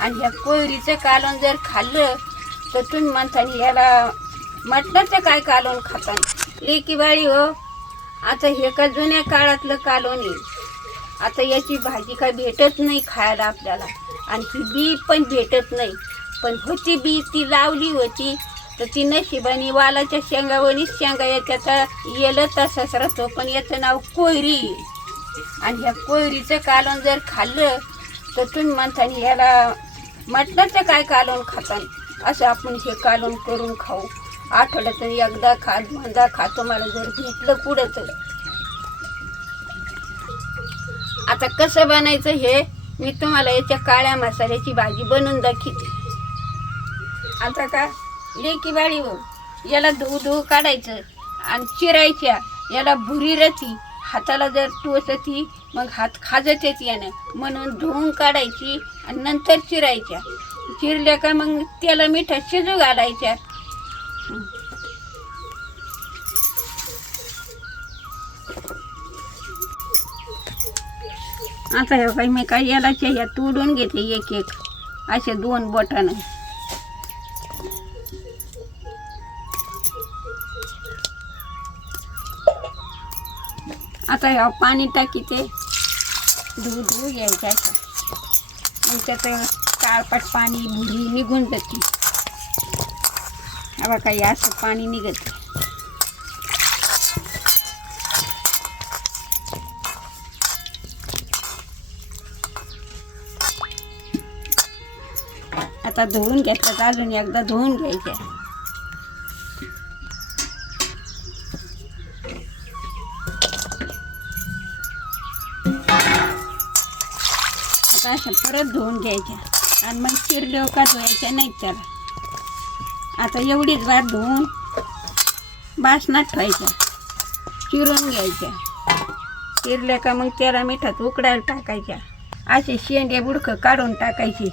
आणि ह्या कोयरीचं कालवण जर खाल्लं तर तुम्ही म्हणता याला तर काय कालवण खाता लेकी बाळी हो आता हे का जुन्या काळातलं कालवण आहे. आता याची भाजी काय भेटत नाही खायला आपल्याला. आणि ही बी पण भेटत नाही. पण होती बी ती लावली होती तर ती नशिबाने वालाच्या शेंगावणीच शेंगा याच्याचा येलं तसाच राहतो. पण याचं नाव कोयरी. आणि ह्या कोयरीचं कालवण जर खाल्लं तर तुम्ही ह्याला याला तर काय कालून खाता असं आपण हे कालून करून खाऊ. आठवड्यातून एकदा खा दोनदा खातो मला जर भेटलं पुढं तर. आता कसं बनायचं हे मी तुम्हाला याच्या काळ्या मसाल्याची भाजी बनवून दाखवते. आता का? लेकी बाळी हो. याला धुवू धुवू काढायचं आणि चिरायच्या. याला भुरी रती. हाताला जर टोचती मग हात खाजत येत यानं म्हणून धुवून काढायची आणि नंतर चिरायच्या. चिरल्या का मग त्याला मिठात शिजू घालायच्या. आता हे काही मी काही याला तोडून घेते एक एक. असे दोन बोटानं. आता ह्या पाणी टाकी ते धुऊ धुऊ घ्यायचं असं मग त्याचं काळपट पाणी भुरी निघून जाते. हवा काही असं पाणी निघत आता धुवून घेतलं अजून एकदा धुवून घ्यायच्या आता अशा परत धुवून घ्यायच्या. आणि मग चिरल्या का धुवायच्या नाहीत त्याला. आता एवढीच भात धुवून बासनात ठेवायच्या. चिरून घ्यायच्या. चिरल्या का मग त्याला मिठात उकडायला टाकायच्या. असे शेंडे बुडकं काढून टाकायचे.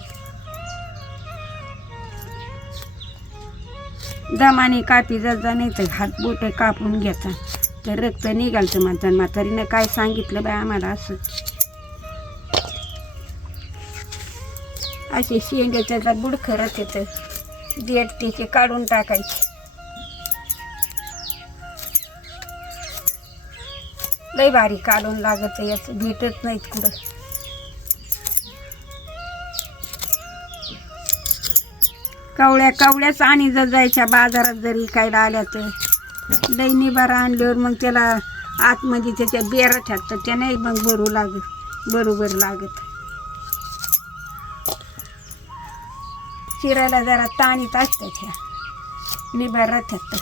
दमाने कापी जात जा नाही तर हात बोट कापून घ्यायचा तर रक्त निघालचं माझं म्हातारीनं काय सांगितलं बाय आम्हाला असं. असे शेंगे त्याचा येतं देठ त्याचे काढून टाकायचे. लय भारी काढून लागत याचं भेटत नाहीत कुठं. कवळ्या कवळ्याच आणि जर जायच्या बाजारात जरी काय आल्या तर दैनी बारा आणल्यावर मग त्याला आतमध्ये त्याच्या बेरा ठेवतात त्या नाही मग भरू लागत बरोबर लागत. चिरायला जरा ताणीत असतात ह्या निभार राहतात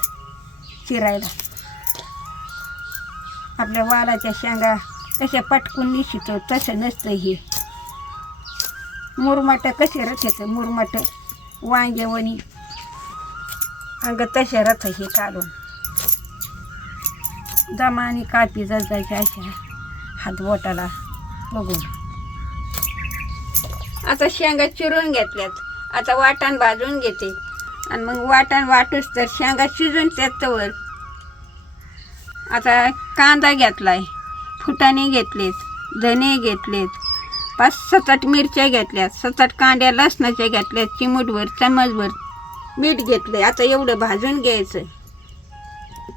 चिरायला. आपल्या वालाच्या शेंगा तशा पटकून निशितो तसं नसतं हे. मुरमाट कसे रथेत मुरमाट वांगेवणी अगं तसे रथ हे काढून. दमाने आणि कापी जायच्या अशा हातबोटाला बघून. आता शेंगा चिरून घेतल्यात. आता वाटण भाजून घेते. आणि मग वाटण वाटूस तर शेंगा शिजून त्यात आता कांदा घेतलाय फुटाणे घेतलेत धने घेतलेत पाच सात आठ मिरच्या घेतल्यात सात आठ लसणाच्या घेतल्यात चिमूटभर चमचभर मीठ घेतले आता एवढं भाजून घ्यायचं.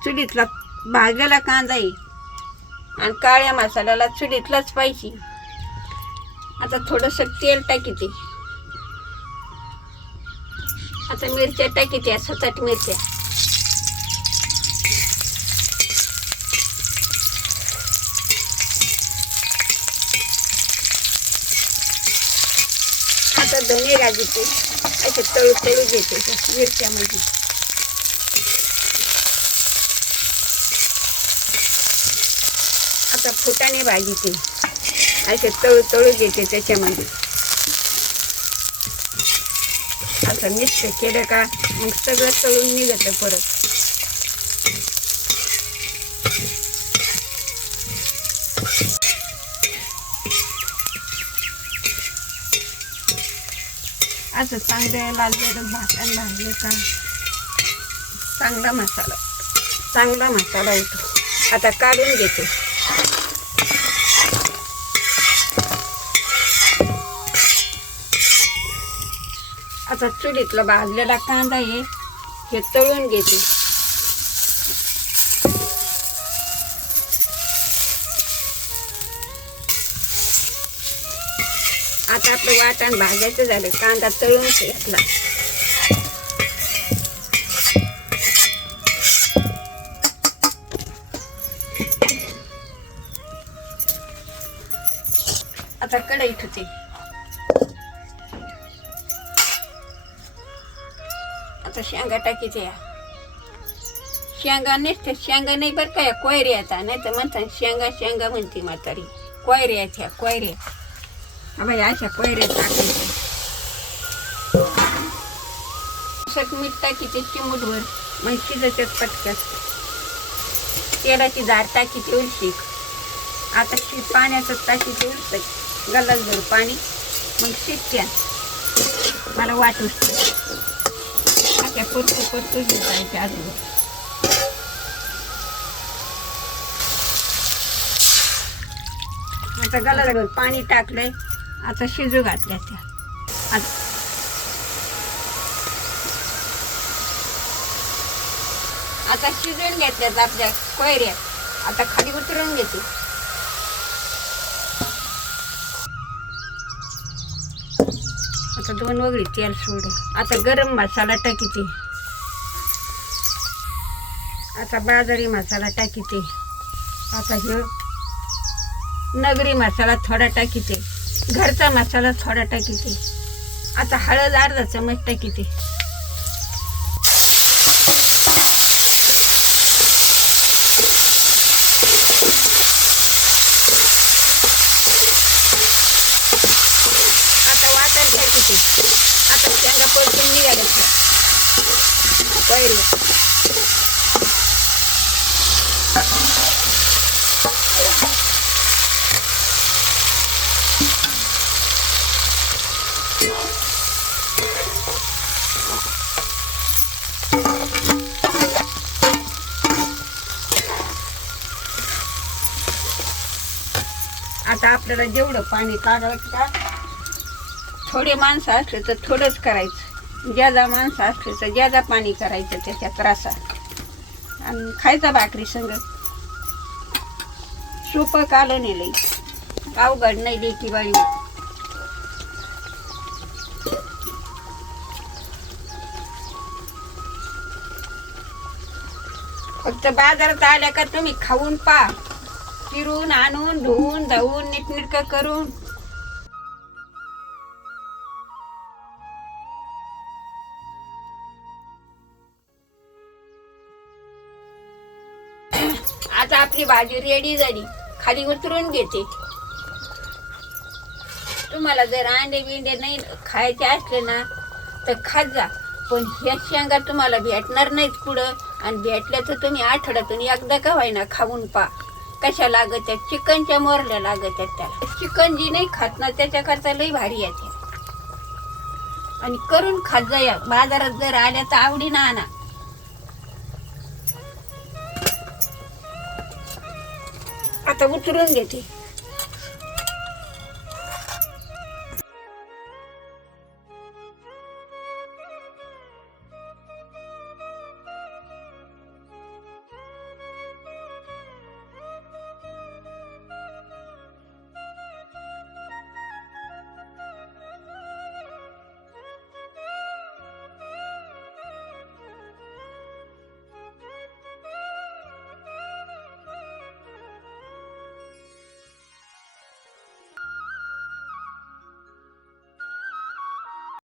चुलीतला भाजलेला कांदा आहे. आणि काळ्या मसाल्याला चुलीतलाच पाहिजे. आता थोडंसं तेल टाकीते. आता मिरच्या टाकीत्या सात आठ मिरच्या. आता धने घालीते असे तळू तळू घेते मिरच्यामध्ये आता फुटाने भाजीते. असे तळू तळू घेते त्याच्यामध्ये. असं मिक्स केलं का? मग सगळं तळून निघतं परत. असं चांगलं लाल बेडून भाजून भाजले का? चांगला मसाला. चांगला मसाला होतो आता काढून घेते. आता चुलीतला भाजलेला कांदा आहे हे तळून घेते. आता आपलं वाटण भाजायचं झालं कांदा तळून घेतला. आता कढईत ठेवते. आता शेंगा टाकीचे या शेंगा नसते शेंगा नाही बरं का या कोयऱ्या आता नाही तर म्हणतात शेंगा शेंगा म्हणते म्हातारी कोयऱ्या आहेत ह्या कोयऱ्या बाई अशा कोयऱ्या टाकायच्या सट मीठ टाकीचे चिमूटभर मग शिजतात पटक्यात तेलाची झाड टाकीची उलशी आता शी पाण्याचं टाकीचे उलसत गल्लासभर पाणी मग शिजत्या मला वाटू त्या परतू परतू शिजायच्या अगोदर आता गल्लासभर पाणी टाकलंय. आता शिजू घातल्या त्या. आता शिजून घेतल्यात आपल्या कोयऱ्या. आता खाली उतरून घेते. आता दोन वगळी तेल सोडून. आता गरम मसाला टाकीते. आता बाजारी मसाला टाकीते. आता हे नगरी मसाला थोडा टाकीते. घरचा मसाला थोडा टाकीते. आता हळद अर्धा चमच टाकीते आता वाटण टाकीते आता शेंगा परतून निघाल्याच्या पहिले. आता आपल्याला जेवढं पाणी काढायचं का थोडे माणसं असले तर थोडंच करायचं. ज्यादा माणसं असले तर ज्यादा पाणी करायचं त्याच्यात त्रासा आणि खायचा भाकरी संग. सोपं कालं नाही लई. अवघड नाही लेकी बाळी फक्त बाजारात आल्या का तुम्ही खाऊन पा फिरून आणून धुवून धावून नीटनीटकं करून. आपली भाजी रेडी झाली. खाली उतरून घेते. तुम्हाला जर अंडे बिंडे नाही खायचे असले ना तर खात जा. पण ह्या शेंगा तुम्हाला भेटणार नाहीत कुठं. आणि भेटल्या तर तुम्ही आठवड्यातून एकदा का होईना खाऊन पा. कशा लागत आहेत चिकनच्या मोरल्या लागत आहेत त्याला. चिकन जी नाही खात ना त्याच्याकरता लई भारी येते आणि करून खात जा या. बाजारात जर आल्या तर आवडीनं आणा. आता उतरून घेते